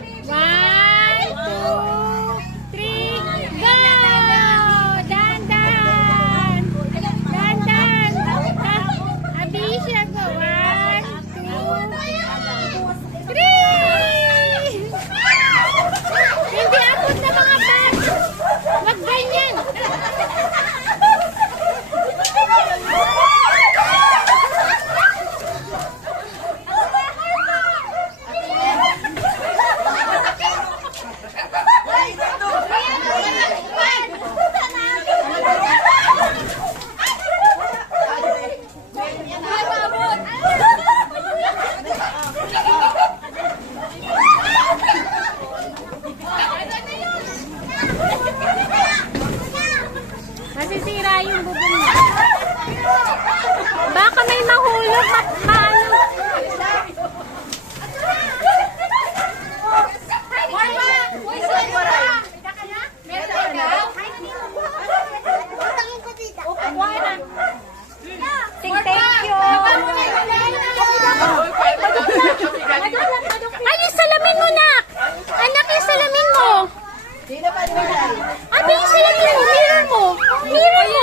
1, 2, 3, go! Dandan! Dandan! Abisha, go! 1, 2, 3! Hindi abot na mga bata! Wag ganyan! Masisira yung bubong niya. Baka may mahulog, maano. Thank you. Ay, yung salamin mo, nak. Anak, yung salamin mo. Abi, yung salamin mo. Mirror mo. Mirror mo.